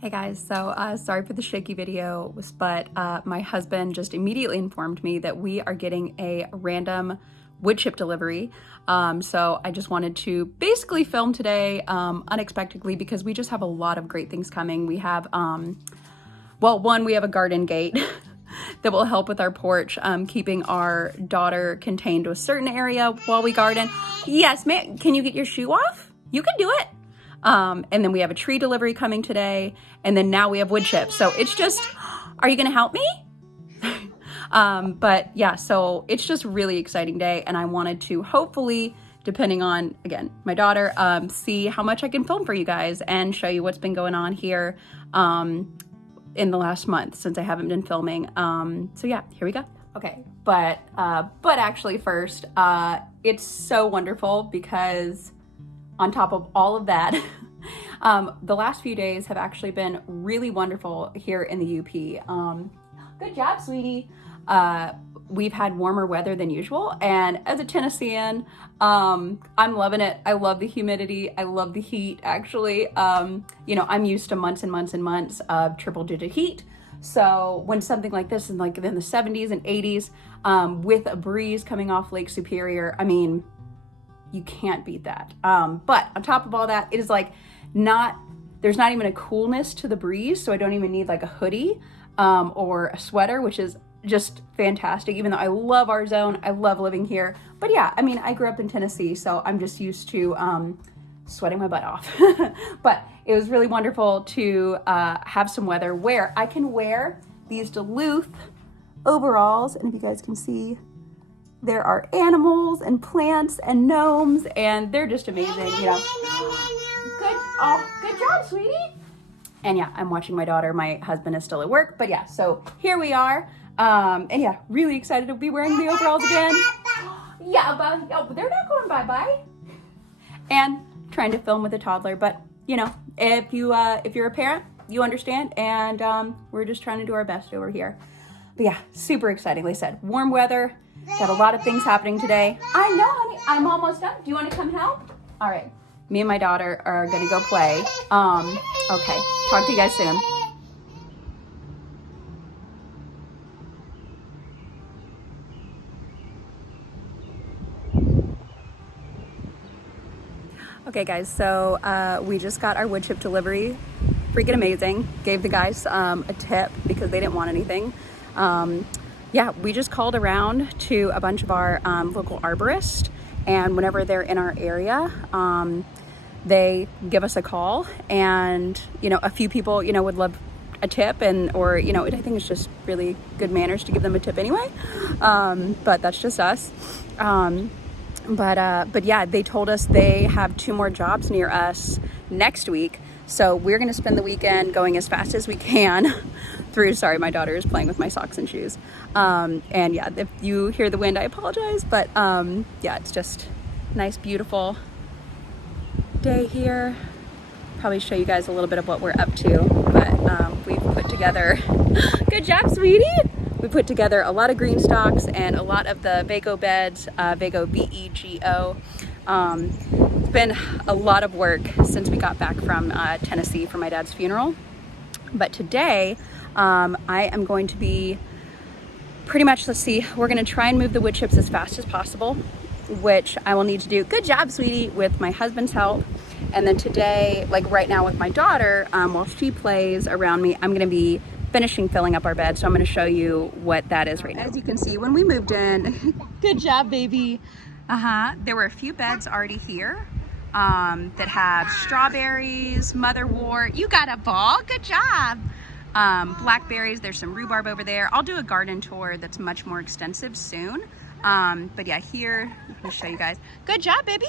Hey guys, so sorry for the shaky video, but my husband just immediately informed me that we are getting a random wood chip delivery. So I just wanted to basically film today unexpectedly because we just have a lot of great things coming. We have, well, one, we have a garden gate that will help with our porch, keeping our daughter contained to a certain area while we garden. Yes, ma'am, can you get your shoe off? You can do it. And then we have a tree delivery coming today, and then now we have wood chips. So it's just, are you gonna help me? But yeah, so it's just a really exciting day, and I wanted to hopefully, depending on, again, my daughter, see how much I can film for you guys and show you what's been going on here in the last month since I haven't been filming. So yeah, here we go. Okay, but actually first, it's so wonderful because on top of all of that, the last few days have actually been really wonderful here in the UP. Good job, sweetie. We've had warmer weather than usual, and as a Tennessean, I'm loving it. I love the humidity. I love the heat, actually. You know, I'm used to months and months and months of triple-digit heat. So when something like this is like in the 70s and 80s, with a breeze coming off Lake Superior, I mean, you can't beat that. But on top of all that, it is like there's not even a coolness to the breeze, so I don't even need like a hoodie or a sweater, which is just fantastic, even though I love our zone. I love living here. But yeah, I mean, I grew up in Tennessee, so I'm just used to sweating my butt off. But it was really wonderful to have some weather where I can wear these Duluth overalls, and if you guys can see, there are animals and plants and gnomes, and they're just amazing, you know. Good job, sweetie. And yeah, I'm watching my daughter. My husband is still at work, but yeah, so here we are. And yeah, really excited to be wearing the overalls again. Yeah, but they're not going bye-bye. And trying to film with a toddler, but you know, if you're a parent, you understand, and we're just trying to do our best over here. But yeah, super exciting. Like I said, warm weather. Got a lot of things happening today. I know, honey. I'm almost done. Do you want to come help? All right. Me and my daughter are going to go play. Okay. Talk to you guys soon. Okay, guys. So we just got our wood chip delivery. Freaking amazing. Gave the guys a tip because they didn't want anything. Yeah, we just called around to a bunch of our local arborists, and whenever they're in our area, they give us a call, and, you know, a few people, you know, would love a tip, and, or, you know, I think it's just really good manners to give them a tip anyway, but that's just us. But yeah, they told us they have 2 more jobs near us next week, so we're gonna spend the weekend going as fast as we can through. Sorry, my daughter is playing with my socks and shoes. And yeah, if you hear the wind, I apologize, but yeah, it's just nice, beautiful day here. Probably show you guys a little bit of what we're up to, but we've put together, good job, sweetie. We put together a lot of green stalks and a lot of the Vego beds, Vego, V-E-G-O. It's been a lot of work since we got back from Tennessee for my dad's funeral. But today, I am going to be pretty much, let's see, we're gonna try and move the wood chips as fast as possible, which I will need to do, good job, sweetie, with my husband's help. And then today, like right now with my daughter, while she plays around me, I'm gonna be finishing filling up our bed. So I'm gonna show you what that is right now. As you can see, when we moved in, good job, baby. There were a few beds already here that have strawberries, motherwort. You got a ball, good job. Blackberries, there's some rhubarb over there. I'll do a garden tour that's much more extensive soon. But yeah, here, I'm gonna show you guys. Good job, baby.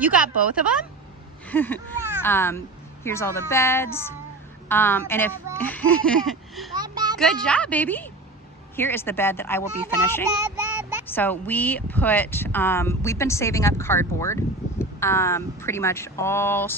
You got both of them. Here's all the beds. And if, good job, baby. Here is the bed that I will be finishing. So we put, we've been saving up cardboard, pretty much all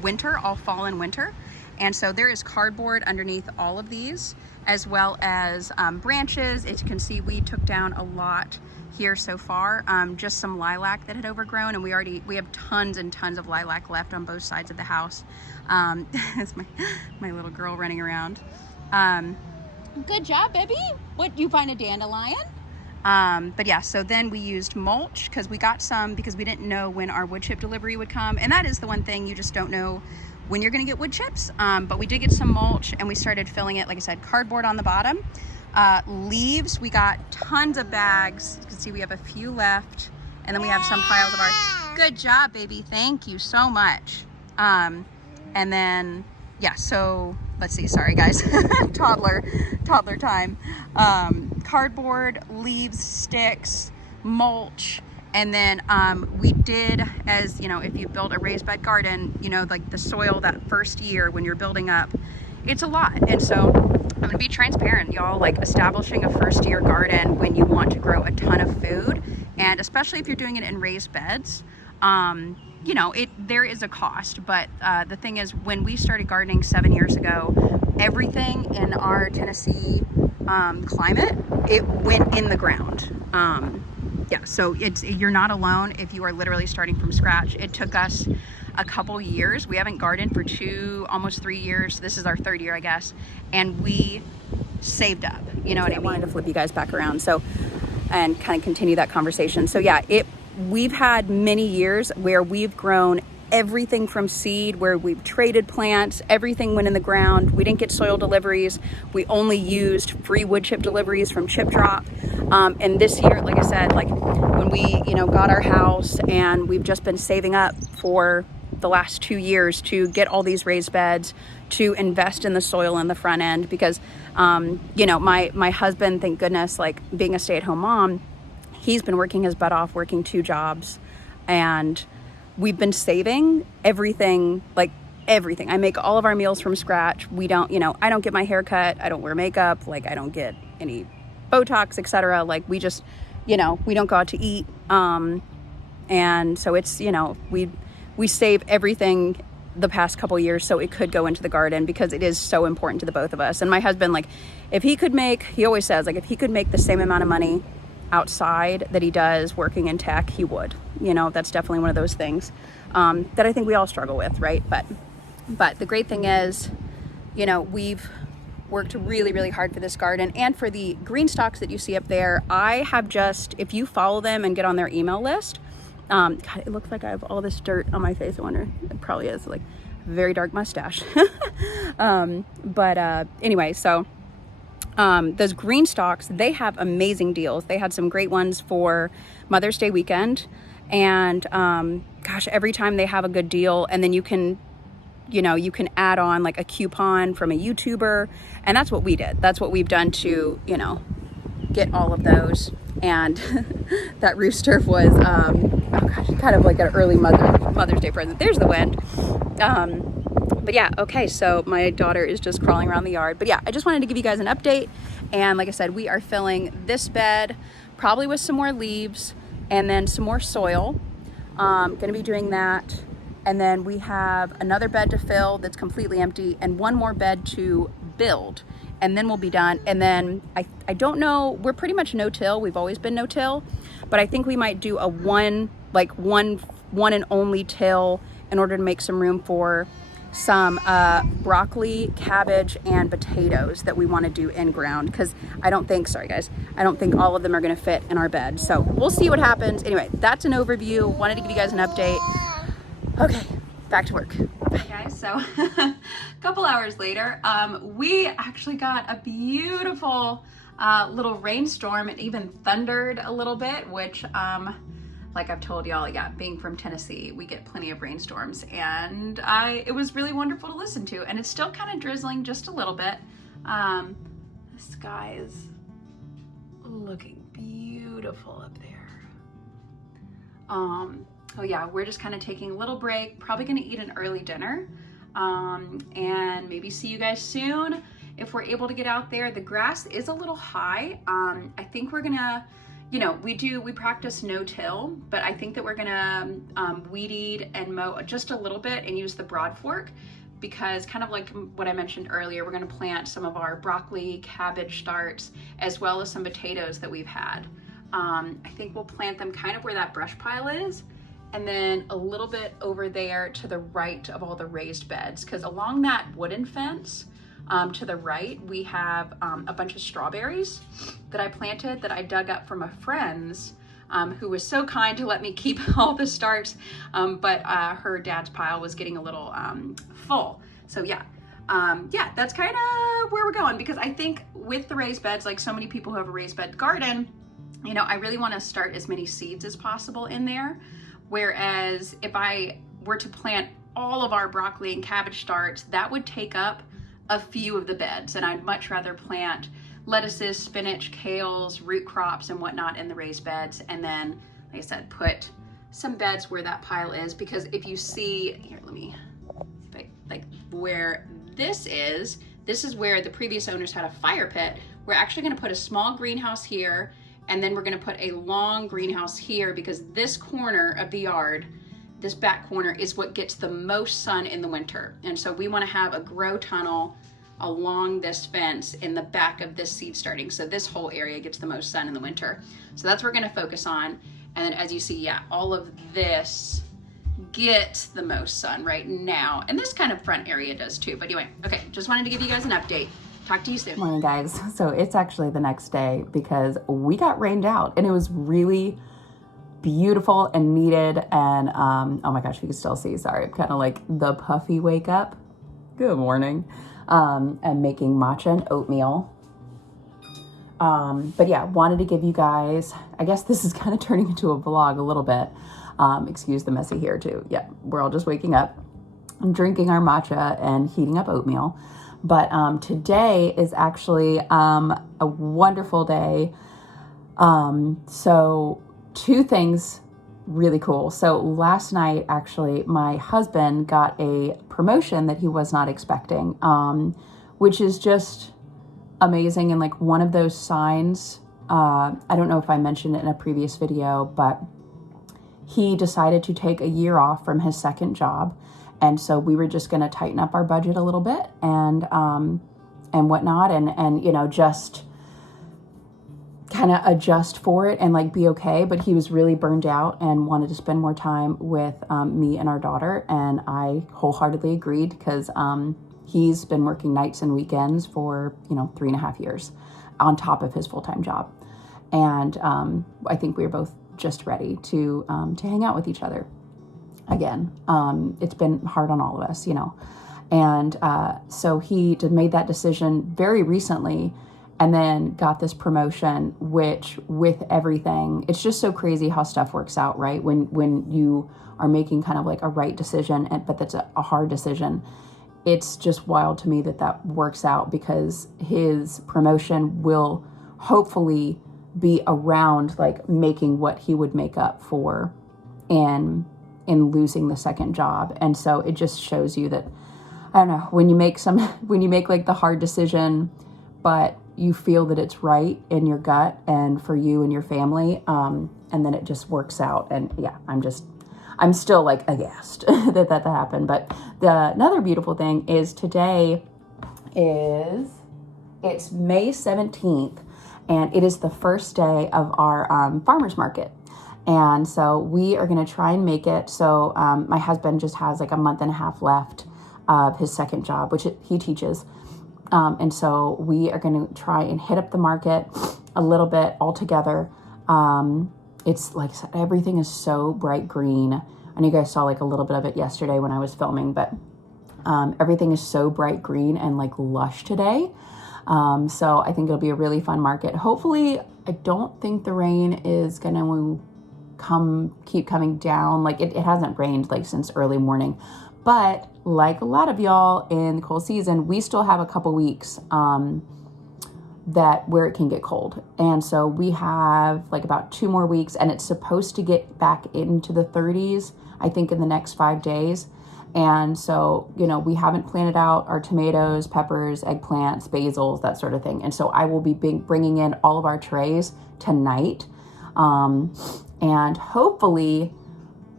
winter, all fall and winter. And so there is cardboard underneath all of these, as well as branches. As you can see, we took down a lot here so far. Just some lilac that had overgrown, and we have tons and tons of lilac left on both sides of the house. That's my little girl running around. Good job, baby. What, you find a dandelion? But yeah, so then we used mulch because we got some, because we didn't know when our wood chip delivery would come. And that is the one thing, you just don't know when you're gonna get wood chips. But we did get some mulch, and we started filling it, like I said, cardboard on the bottom. Leaves, we got tons of bags. You can see we have a few left, and then we have some piles of our, good job, baby. Thank you so much. And then, yeah, so let's see, sorry guys, toddler time. Cardboard, leaves, sticks, mulch, and then we did, as you know, if you build a raised bed garden, you know, like the soil that first year when you're building up, it's a lot. And so I'm gonna be transparent, y'all, like establishing a first year garden when you want to grow a ton of food, and especially if you're doing it in raised beds, you know, there is a cost. But the thing is, when we started gardening 7 years ago, everything in our Tennessee climate, it went in the ground. Yeah, so you're not alone if you are literally starting from scratch. It took us a couple years. We haven't gardened for almost 3 years. This is our 3rd year, I guess. And we saved up, you know what I mean? I wanted to flip you guys back around, so, and kind of continue that conversation. So yeah, we've had many years where we've grown everything from seed, where we've traded plants, everything went in the ground. We didn't get soil deliveries. We only used free wood chip deliveries from Chip Drop. And this year, like I said, like when we, you know, got our house, and we've just been saving up for the last 2 years to get all these raised beds, to invest in the soil in the front end, because, you know, my husband, thank goodness, like being a stay-at-home mom, he's been working his butt off, working 2 jobs, and we've been saving everything, like everything. I make all of our meals from scratch. We don't, you know, I don't get my hair cut. I don't wear makeup. Like I don't get any Botox, etc. Like we just, you know, we don't go out to eat. And so it's, you know, we save everything the past couple years so it could go into the garden, because it is so important to the both of us. And my husband, like if he could make, he always says, like if he could make the same amount of money outside that he does working in tech, he would. You know, that's definitely one of those things that I think we all struggle with, right? But the great thing is, you know, we've worked really, really hard for this garden, and for the green stalks that you see up there. I have just, if you follow them and get on their email list, God, it looks like I have all this dirt on my face. I wonder, it probably is, like very dark mustache. Anyway, so those green stalks, they have amazing deals. They had some great ones for Mother's Day weekend, and gosh, every time they have a good deal, and then you can, you know, you can add on like a coupon from a YouTuber, and that's what we did. That's what we've done to, you know, get all of those. And that rooster was, oh gosh, kind of like an early Mother's Day present. There's the wind. But yeah, okay, so my daughter is just crawling around the yard. But yeah, I just wanted to give you guys an update. And like I said, we are filling this bed, probably with some more leaves and then some more soil. Gonna be doing that. And then we have another bed to fill that's completely empty, and one more bed to build. And then we'll be done. And then I don't know, we're pretty much no-till. We've always been no-till, but I think we might do a one and only till in order to make some room for some broccoli, cabbage, and potatoes that we want to do in ground, because I don't think, sorry guys, I don't think all of them are going to fit in our bed. So we'll see what happens. Anyway, that's an overview. Wanted to give you guys an update. Okay, back to work. Hi guys, so a couple hours later, we actually got a beautiful little rainstorm. It even thundered a little bit, which like I've told y'all, yeah, being from Tennessee, we get plenty of rainstorms, and it was really wonderful to listen to. And it's still kind of drizzling just a little bit. The sky is looking beautiful up there. Oh yeah, we're just kind of taking a little break, probably gonna eat an early dinner, and maybe see you guys soon if we're able to get out there. The grass is a little high. I think we're gonna, you know, we practice no-till, but I think that we're gonna weed eat and mow just a little bit and use the broad fork, because kind of like what I mentioned earlier, we're gonna plant some of our broccoli, cabbage starts, as well as some potatoes that we've had. I think we'll plant them kind of where that brush pile is, and then a little bit over there to the right of all the raised beds, because along that wooden fence to the right, we have a bunch of strawberries that I planted that I dug up from a friend's who was so kind to let me keep all the starts, but her dad's pile was getting a little full. So yeah, that's kind of where we're going, because I think with the raised beds, like so many people who have a raised bed garden, you know, I really want to start as many seeds as possible in there. Whereas if I were to plant all of our broccoli and cabbage starts, that would take up a few of the beds, and I'd much rather plant lettuces, spinach, kales, root crops and whatnot in the raised beds, and then, like I said, put some beds where that pile is. Because if you see here, let me, like where this is where the previous owners had a fire pit. We're actually going to put a small greenhouse here, and then we're going to put a long greenhouse here, because this corner of the yard, this back corner, is what gets the most sun in the winter. And so we want to have a grow tunnel along this fence in the back of this seed starting, so this whole area gets the most sun in the winter. So that's what we're going to focus on. And then as you see, yeah, all of this gets the most sun right now, and this kind of front area does too. But anyway, okay, just wanted to give you guys an update. Talk to you soon. Morning, guys. So it's actually the next day, because we got rained out, and it was really beautiful and needed. And oh my gosh, you can still see, sorry, I'm kind of like the puffy wake up. Good morning. And making matcha and oatmeal. But yeah, wanted to give you guys, I guess this is kind of turning into a vlog a little bit. Excuse the messy hair too. Yeah, we're all just waking up. I'm drinking our matcha and heating up oatmeal. But today is actually a wonderful day. So two things really cool. So last night, actually, my husband got a promotion that he was not expecting, which is just amazing. And like one of those signs, I don't know if I mentioned it in a previous video, but he decided to take a year off from his second job. And so we were just going to tighten up our budget a little bit and whatnot, and, you know, just kind of adjust for it and like be okay. But he was really burned out and wanted to spend more time with me and our daughter. And I wholeheartedly agreed, because he's been working nights and weekends for, 3.5 years on top of his full-time job. And I think we were both just ready to hang out with each other again. It's been hard on all of us, And so he made that decision very recently, and then got this promotion, which with everything, it's just so crazy how stuff works out, right? When you are making kind of like a right decision, but that's a hard decision. It's just wild to me that works out, because his promotion will hopefully be around like making what he would make up for in losing the second job. And so it just shows you that, I don't know, when you make like the hard decision, but you feel that it's right in your gut and for you and your family, and then it just works out. And yeah, I'm still like aghast that happened. But another beautiful thing is it's May 17th, and it is the first day of our farmers market. And so we are going to try and make it. So my husband just has like a month and a half left of his second job, which he teaches. And so we are going to try and hit up the market a little bit all together. It's like everything is so bright green. I know you guys saw like a little bit of it yesterday when I was filming, but everything is so bright green and like lush today. So I think it'll be a really fun market. Hopefully, I don't think the rain is going to keep coming down. Like it hasn't rained like since early morning. But like a lot of y'all in the cold season, we still have a couple weeks where it can get cold. And so we have like about 2 more weeks, and it's supposed to get back into the 30s, I think, in the next 5 days. And so, we haven't planted out our tomatoes, peppers, eggplants, basils, that sort of thing. And so I will be bringing in all of our trays tonight. And hopefully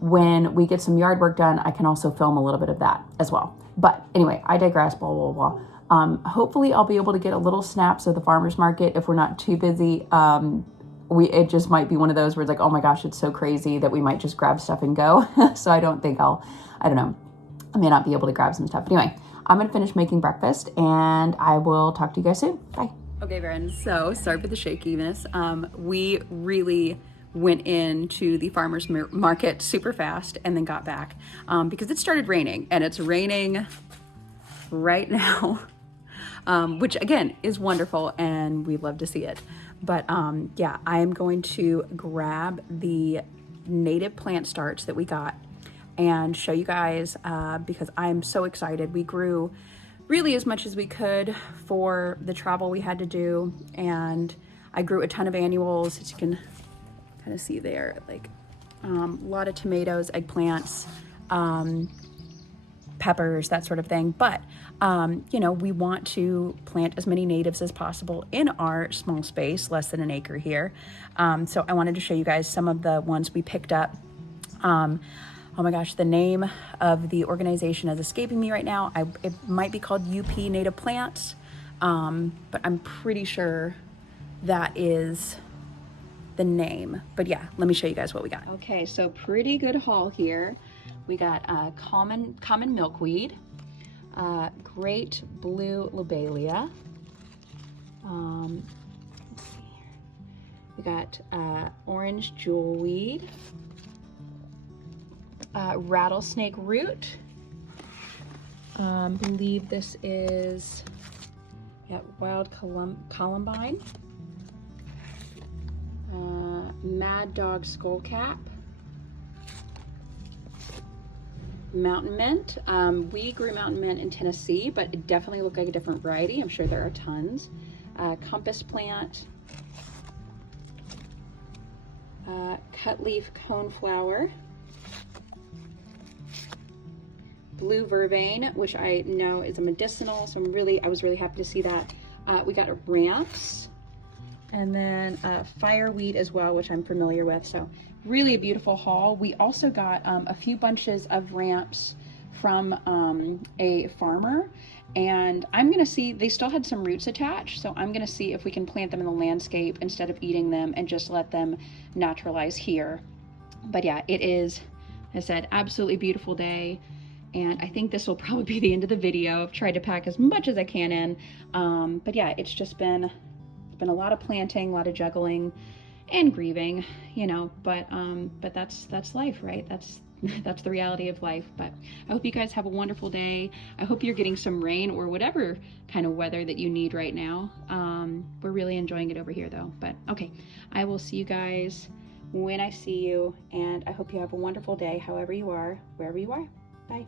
when we get some yard work done, I can also film a little bit of that as well. But anyway, I digress, blah, blah, blah. Hopefully I'll be able to get a little snaps of the farmer's market if we're not too busy it just might be one of those where it's like, oh my gosh, it's so crazy that we might just grab stuff and go. So I don't think I don't know. I may not be able to grab some stuff. But anyway, I'm going to finish making breakfast and I will talk to you guys soon. Bye. Okay, friends. So sorry for the shakiness. We really went into the farmer's market super fast and then got back because it started raining, and it's raining right now, which again is wonderful and we love to see it. But yeah, I am going to grab the native plant starts that we got and show you guys because I'm so excited. We grew really as much as we could for the travel we had to do, and I grew a ton of annuals, as you can kind of see there, like a lot of tomatoes, eggplants, peppers, that sort of thing. But you know, we want to plant as many natives as possible in our small space, less than an acre here. So I wanted to show you guys some of the ones we picked up. Oh my gosh, the name of the organization is escaping me right now. It might be called UP Native Plants, but I'm pretty sure that is the name. But yeah, let me show you guys what we got. Okay, so pretty good haul here. We got common milkweed, great blue lobelia. Let's see here. We got orange jewelweed. Rattlesnake root. Believe this is wild columbine. Mad dog skullcap. Mountain mint. We grew mountain mint in Tennessee, but it definitely looked like a different variety. I'm sure there are tons. Compass plant. Cutleaf coneflower. Blue vervain, which I know is a medicinal, so I was really happy to see that. We got ramps, and then fireweed as well, which I'm familiar with. So really a beautiful haul. We also got a few bunches of ramps from a farmer, and I'm gonna see, they still had some roots attached, so I'm gonna see if we can plant them in the landscape instead of eating them and just let them naturalize here. But yeah, it is, as I said, absolutely beautiful day. And I think this will probably be the end of the video. I've tried to pack as much as I can in. But yeah, it's just been a lot of planting, a lot of juggling and grieving, you know, but that's life, right? That's the reality of life. But I hope you guys have a wonderful day. I hope you're getting some rain or whatever kind of weather that you need right now. We're really enjoying it over here though. But okay, I will see you guys when I see you, and I hope you have a wonderful day, however you are, wherever you are. Bye.